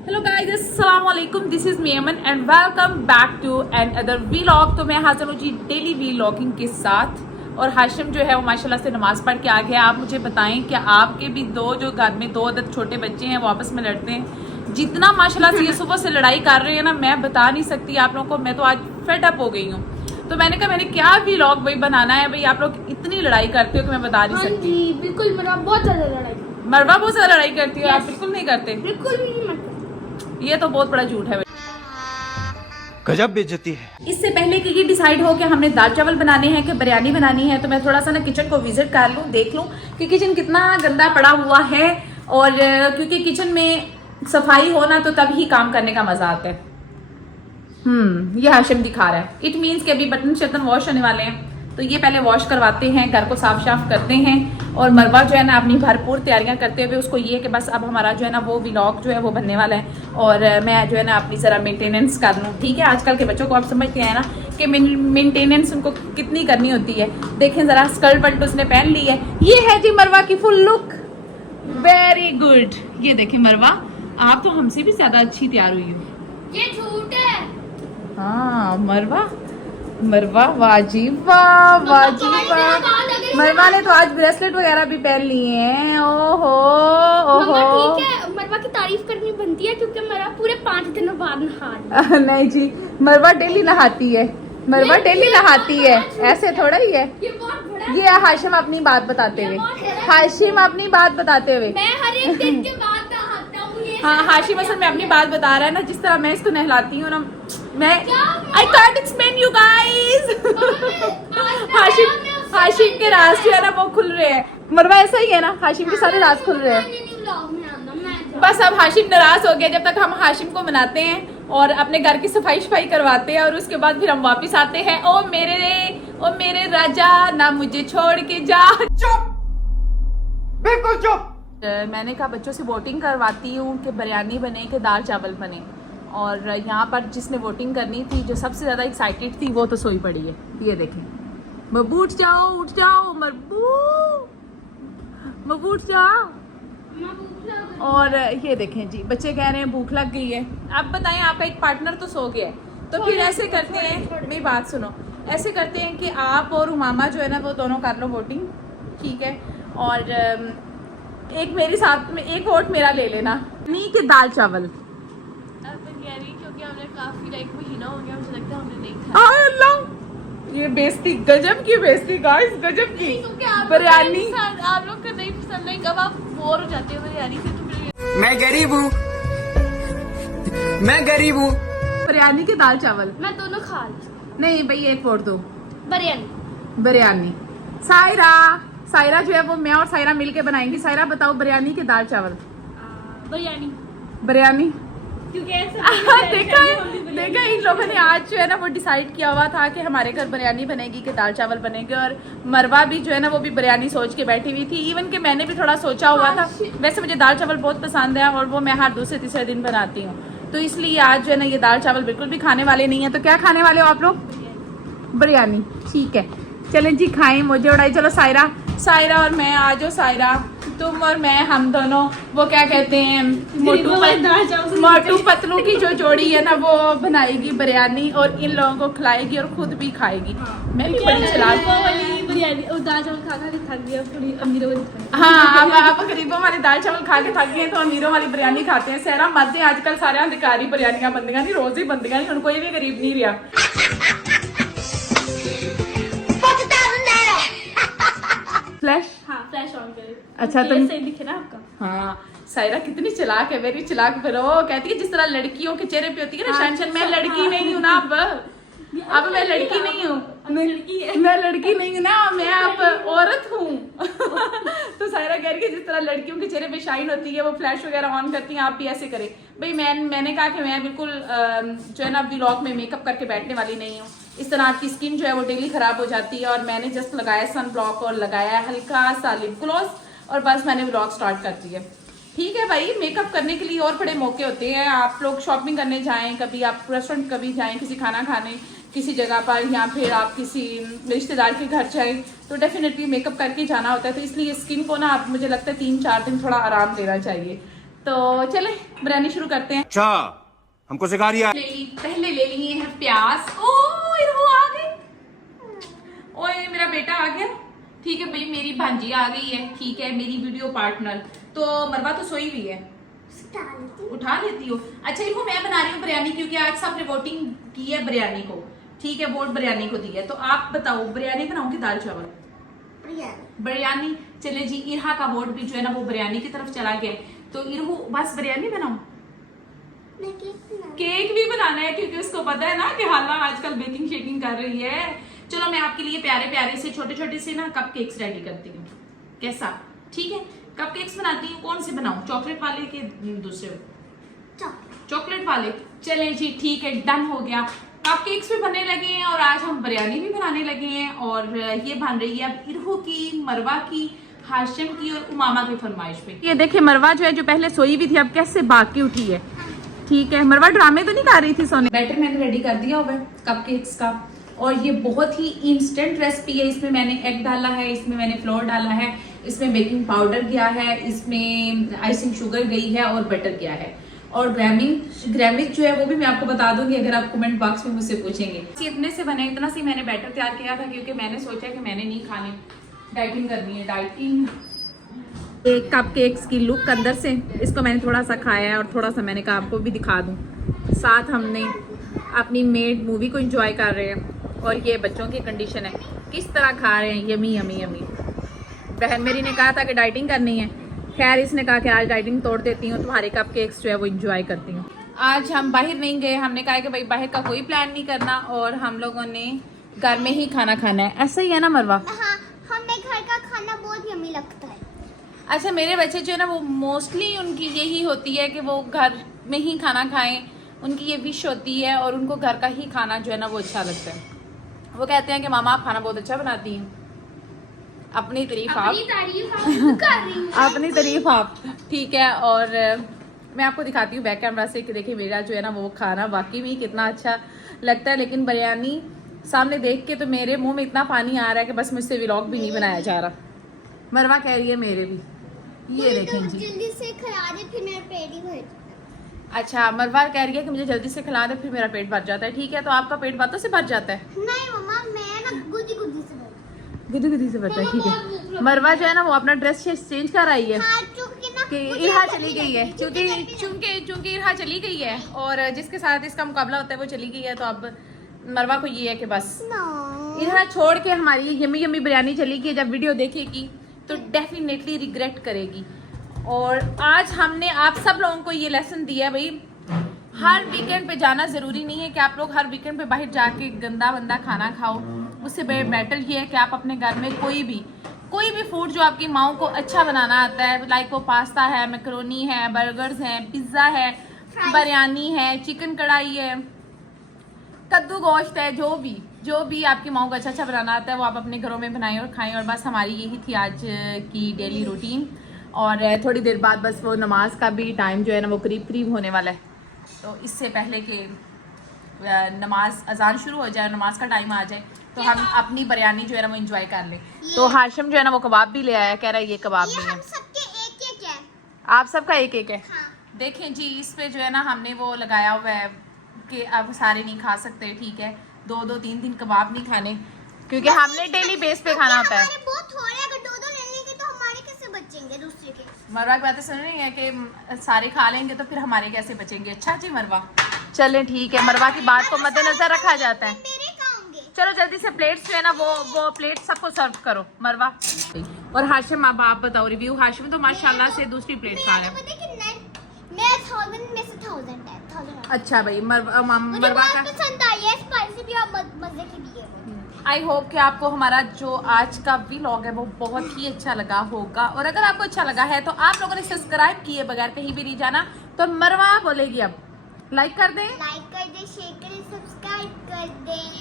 Hello guys, अस्सलाम वालेकुम। This is me Aman and welcome back to another vlog. तो मैं हाजिर हूँ जी डेली व्लॉगिंग के साथ। और हाशिम जो है वो माशाल्लाह से नमाज पढ़ के आ गया। आप मुझे बताएं कि आपके भी जो घर में दो अदद छोटे बच्चे हैं वो आपस में लड़ते हैं। जितना माशाल्लाह से ये सुबह से लड़ाई कर रहे हैं ना, मैं बता नहीं सकती आप लोगों को। मैं तो आज फेड अप हो गई हूँ। तो मैंने कहा मैंने क्या व्लॉग भाई बनाना है, भाई आप लोग इतनी लड़ाई करते हो कि मैं बता नहीं सकती। जी बिल्कुल, मरवा बहुत ज्यादा लड़ाई। मरवा बहुत ज्यादा लड़ाई करती है, आप बिल्कुल नहीं करते। बिल्कुल भी नहीं मत। ये तो बहुत बड़ा झूठ है। गजब बेइज्जती है। इससे पहले कि ये डिसाइड हो कि हमने दाल चावल बनाने हैं कि बिरयानी बनानी है, तो मैं थोड़ा सा ना किचन को विजिट कर लूं, देख लूं कि किचन कितना गंदा पड़ा हुआ है। और क्योंकि किचन में सफाई हो ना तो तभी काम करने का मजा आता है। ये हाशिम दिखा रहा है। इट मीन्स कि अभी बटन शटन वॉश होने वाले हैं, तो ये पहले वॉश करवाते हैं, घर को साफ साफ करते हैं। और मरवा जो है ना अपनी भरपूर तैयारियां करते हुए उसको ये कि बस अब हमारा जो है ना वो व्लॉग जो है वो बनने वाला है। और मैं जो है ना अपनी ज़रा मेंटेनेंस कर लूँ। ठीक है, आजकल के बच्चों को आप समझते हैं ना कि मेंटेनेंस उनको कितनी करनी होती है। देखें ज़रा, स्कर्ट बल्ट उसने पहन ली है। ये है जी मरवा की फुल लुक। Very good. ये देखें मरवा, आप तो हमसे भी ज़्यादा अच्छी तैयार हुई हो। ये झूठ है। हाँ मरवा वाजिब मरवा ने तो आज ब्रेसलेट वगैरह भी पहन लिए हैं। ओहो ओहो। ठीक है, मरवा की तारीफ करनी बनती है क्योंकि मरवा पूरे 5 दिनों बाद नहा रही है। नहीं जी, मरवा डेली नहाती है। मरवा डेली नहाती है, ऐसे थोड़ा ही है। ये बहुत बड़ा। ये हाशिम अपनी बात बताते हुए, हाशिम अपनी बात बताते हुए। मैं हर एक दिन के बाद नहाता हूँ। ये हाँ, हाशिम असल में अपनी बात बता रहा है ना, जिस तरह मैं इसको नहलाती हूँ ना, मैं I can't explain you guys. Hashim के राज जो है ना वो खुल रहे हैं। मरवा ऐसा ही है ना, हाशिम के सारे राज खुल रहे हैं। बस अब हाशिम नाराज हो गया। जब तक हम हाशिम को मनाते हैं और अपने घर की सफाई शफाई करवाते हैं और उसके बाद फिर हम वापस आते हैं। ओ मेरे राजा, ना मुझे छोड़ के जा। चुप, बिल्कुल चुप। मैंने कहा बच्चों से वोटिंग करवाती हूँ कि बिरयानी बने कि दाल चावल बने। और यहाँ पर जिसने वोटिंग करनी थी, जो सबसे ज़्यादा एक्साइटेड थी, वो तो सोई पड़ी है। ये देखें, मबू उठ जाओ मबू उठ जाओ। और ये देखें जी, बच्चे कह रहे हैं भूख लग गई है। अब बताएं, आपका एक पार्टनर तो सो गया है, तो फिर ऐसे करते हैं, मेरी बात सुनो, ऐसे करते हैं कि आप और उमामा जो है ना वो दोनों कर लो वोटिंग, ठीक है। और एक मेरे साथ में एक वोट मेरा ले लेना। नहीं कि दाल चावल, क्योंकि हमने काफी महीना हो गया, मुझे लगता है हमने नहीं आय अल्लाह, ये बेइज्जती, गजब की बेइज्जती गाइस, गजब की। बिरयानी आप लोग का नहीं पसंद नहीं, कब आप बोर हो जाते हो बिरयानी से तो फिर मैं गरीब हूँ। बिरयानी के दाल चावल मैं दोनों खा ली। नहीं भाई, एक वोट दो। बिरयानी। सायरा जो है वो मैं और सायरा मिलके बनाएंगी। सायरा बताओ, बिरयानी के दाल चावल? बिरयानी क्योंकि ऐसा देखा इन लोगों ने आज जो है ना वो डिसाइड किया हुआ था कि हमारे घर बिरयानी बनेगी कि दाल चावल बनेंगे। और मरवा भी जो है ना वो भी बिरयानी सोच के बैठी हुई थी। इवन कि मैंने भी थोड़ा सोचा हुआ था। वैसे मुझे दाल चावल बहुत पसंद है और वो मैं हर दूसरे तीसरे दिन बनाती हूँ, तो इसलिए आज जो है ना ये दाल चावल बिल्कुल भी खाने वाले नहीं है। तो क्या खाने वाले हो आप लोग? बिरयानी, ठीक है। चलें जी, खाएं, मौजे उड़ाई। चलो सायरा और मैं, आ जाओ सायरा, तुम और मैं, हम दोनों वो क्या कहते हैं मोटू पतलू की जो जोड़ी है ना वो बनाएगी बिरयानी और इन लोगों को खिलाएगी और खुद भी खाएगी। मैं भी बड़ी चालाक। बिरयानी और दाल चावल खा के थक गया, थोड़ी अमीरों वाली। हाँ, अब गरीबों वाली दाल चावल खा के थक गए तो अमीरों वाली बिरयानी खाते हैं। सहरा मर्दे आजकल सारे अधिकारी बिरयानियां बनदियां नहीं, रोज ही बनदियां नहीं, कोई भी गरीब नहीं रहा। फ्लैश, हाँ फ्लैश ऑन करें। अच्छा, तुम सही दिखे ना आपका? हाँ, सायरा कितनी चालाक है, वेरी चालाक। फिर वो कहती है जिस तरह लड़कियों के चेहरे पे होती है ना टेंशन। मैं लड़की नहीं हूँ ना, अब मैं लड़की नहीं हूँ, मैं लड़की नहीं हूँ ना, मैं अब औरत हूँ। तो सायरा कह रही है जिस तरह लड़कियों के चेहरे पे शाइन होती है, वो फ्लैश वगैरह ऑन करती हैं, आप भी ऐसे करें। भाई मैंने कहा कि मैं बिल्कुल जो है ना व्लॉग में मेकअप करके बैठने वाली नहीं हूँ। इस तरह आपकी स्किन जो है वो डेली खराब हो जाती है। और मैंने जस्ट लगाया सन ब्लॉक और लगाया हल्का सा लिप ग्लॉस और बस मैंने व्लॉग स्टार्ट कर दिया। ठीक है भाई, मेकअप करने के लिए और बड़े मौके होते हैं। आप लोग शॉपिंग करने जाएं, कभी आप रेस्टोरेंट कभी जाएं, किसी खाना खाने किसी जगह पर, या फिर आप किसी रिश्तेदार के घर जाएं, तो डेफिनेटली मेकअप करके जाना होता है। तो इसलिए स्किन को ना आप, मुझे लगता है 3-4 दिन थोड़ा आराम देना चाहिए। तो तो चले बिरयानी शुरू करते हैं। अच्छा हमको सिखा रिया पहले ले लिए हैं प्याज। ओ इरहू आ गई, ओए मेरा बेटा आ गया। ठीक है भाई, मेरी भांजी आ गई है, ठीक है, मेरी वीडियो पार्टनर। तो मरवा तो सोई हुई है, उठा लेती हो। अच्छा देखो, मैं बना रही हूँ बिरयानी क्योंकि आज सबने वोटिंग की है बिरयानी को, ठीक है, वोट बिरयानी को दी है। तो आप बताओ बिरयानी बनाऊंगी दाल चावल? बिरयानी। चले जी, इरहा का वोट भी जो है ना वो बिरयानी की तरफ चला गया, तो इरहू बस बिरयानी बनाऊं? केक भी बनाना है क्योंकि उसको पता है ना कि हाला आजकल बेकिंग शेकिंग कर रही है। चलो मैं आपके लिए प्यारे प्यारे से छोटे छोटे से ना कप केक्स रेडी करती हूँ, कैसा? ठीक है, कप केक्स बनाती हूँ। कौन से बनाऊं, चॉकलेट वाले के दूसरे? चॉकलेट वाले। चलें जी, ठीक है, डन हो गया। कप केक्स भी बनने लगे हैं और आज हम बिरयानी भी बनाने लगे हैं। और ये बन रही है अब इरहू की, मरवा की, हाशिम की और उमामा की फरमाइश पे। ये देखिए मरवा जो है, जो पहले सोई हुई थी अब कैसे भाग के उठी है। ठीक है, मरवा ड्रामे तो नहीं कर रही थी सोने। बैटर मैंने रेडी कर दिया हुआ है कप केक्स का, और ये बहुत ही इंस्टेंट रेसिपी है। इसमें मैंने एग डाला है, इसमें मैंने फ्लोर डाला है, इसमें बेकिंग पाउडर गया है, इसमें आइसिंग शुगर गई है और बटर गया है। और ग्रामिज जो है वो भी मैं आपको बता दूंगी अगर आप कमेंट बॉक्स में मुझसे पूछेंगे। इतने से बने, इतना सी मैंने बैटर तैयार किया था क्योंकि मैंने सोचा कि मैंने नहीं खाने, डाइटिंग करनी है, डाइटिंग। एक कप केक्स की लुक अंदर से, इसको मैंने थोड़ा सा खाया है और थोड़ा सा मैंने कहा आपको भी दिखा दूं। साथ हमने अपनी मेड मूवी को एंजॉय कर रहे हैं और ये बच्चों की कंडीशन है, किस तरह खा रहे हैं, यमी यमी यमी। बहन मेरी ने कहा था कि डाइटिंग करनी है, खैर इसने कहा कि आज डाइटिंग तोड़ देती हूँ, तुम्हारे कप केक्स जो है वो एंजॉय करती हूँ। आज हम बाहर नहीं गए, हमने कहा कि भाई बाहर का कोई प्लान नहीं करना और हम लोगों ने घर में ही खाना खाना है। ऐसा ही है ना मरवा? हाँ, हमें घर का खाना बहुत यम्मी लगता है। अच्छा, मेरे बच्चे जो है ना वो मोस्टली उनकी यही होती है कि वो घर में ही खाना खाएं, उनकी ये विश होती है और उनको घर का ही खाना जो है ना वो अच्छा लगता है। वो कहते हैं कि मामा आप खाना बहुत अच्छा बनाती हैं। अपनी तारीफ आप कर रही हूँ। अपनी तारीफ आप, ठीक है। और मैं आपको दिखाती हूँ बैक कैमरा से कि देखिए मेरा जो है ना वो खाना वाकई में कितना अच्छा लगता है। लेकिन बिरयानी सामने देख के तो मेरे मुंह में इतना पानी आ रहा है कि बस मुझसे व्लॉग भी नहीं बनाया जा रहा। मरवा कह रही है मेरे भी, ये देखें जी। जल्दी से खिला दे फिर मेरा पेट ही भर। अच्छा, मरवा कह रही है कि मुझे जल्दी से खिला दे फिर मेरा पेट भर जाता है। ठीक है, तो आपका पेट बातों से भर जाता है? नहीं मम्मा, मैं ना गुदी गुदी से भर। गुदी गुदी से भरता है, ठीक है। मरवा जो है ना वो अपना ड्रेस चेंज कर आई है हाँ, चूंकि ना कि इरहा चली गई है, चूंकि इरहा चली गई है और जिसके साथ इसका मुकाबला होता है वो चली गई है। तो अब मरवा को ये है कि बस इरहा छोड़ के हमारी यम्मी यम्मी बिरयानी चली गई। जब वीडियो देखेगी तो डेफिनेटली रिग्रेट करेगी। और आज हमने आप सब लोगों को ये लेसन दिया है, भाई हर वीकेंड पे जाना ज़रूरी नहीं है कि आप लोग हर वीकेंड पे बाहर जाके गंदा बंदा खाना खाओ। उससे बेटर ये है कि आप अपने घर में कोई भी फूड जो आपकी माओ को अच्छा बनाना आता है, लाइक वो पास्ता है, मैकरोनी है, बर्गर्स हैं, पिज़्ज़ा है, बिरयानी है, चिकन कढ़ाई है, कद्दू गोश्त है, जो भी आपकी माओ को अच्छा बनाना आता है वो आप अपने घरों में बनाएं और खाएं। और बस हमारी यही थी आज की डेली रूटीन। और थोड़ी देर बाद बस वो नमाज का भी टाइम जो है ना वो करीब होने वाला है, तो इससे पहले कि नमाज अजान शुरू हो जाए, नमाज का टाइम आ जाए, तो हम अपनी बिरयानी जो है ना वो एंजॉय कर लें। तो हाशिम जो है ना वो कबाब भी ले आया, कह रहा है ये कबाब नहीं है, हम सबके एक एक है। आप सबका एक एक है। हाँ। देखें जी, इस पे जो है ना हमने वो लगाया हुआ है कि अब सारे नहीं खा सकते, ठीक है, 2-2 3-3 कबाब नहीं खाने क्योंकि हमने डेली बेस पे खाना होता है। हमारे बहुत थोड़े, अगर 2-2 ले लेंगे तो हमारे कैसे बचेंगे दूसरे के? मरवा की बातें सुन रही है कि सारे खा लेंगे तो फिर हमारे कैसे बचेंगे। अच्छा जी मरवा, चलें ठीक है, मरवा की बात को मद्देनजर रखा जाता है। मेरे खाओगे? चलो जल्दी से प्लेट्स जो है ना वो प्लेट सबको सर्व करो मरवा। और हाशिम अब आप बताओ रिव्यू। हाशिम तो माशाल्लाह से दूसरी प्लेट खा रहा है। मैं 1000 में से 1000 है, 1000। अच्छा भाई, मरवा का पसंद आई है, स्पाइसी भी और मजे की भी है। आई होप कि आपको हमारा जो आज का व्लॉग है वो बहुत ही अच्छा लगा होगा। और अगर आपको अच्छा लगा है तो आप लोगों ने सब्सक्राइब किए बगैर कहीं भी नहीं जाना। तो मरवा बोलेगी अब लाइक कर दें, लाइक कर दे, शेयर कर दे, सब्सक्राइब कर दे।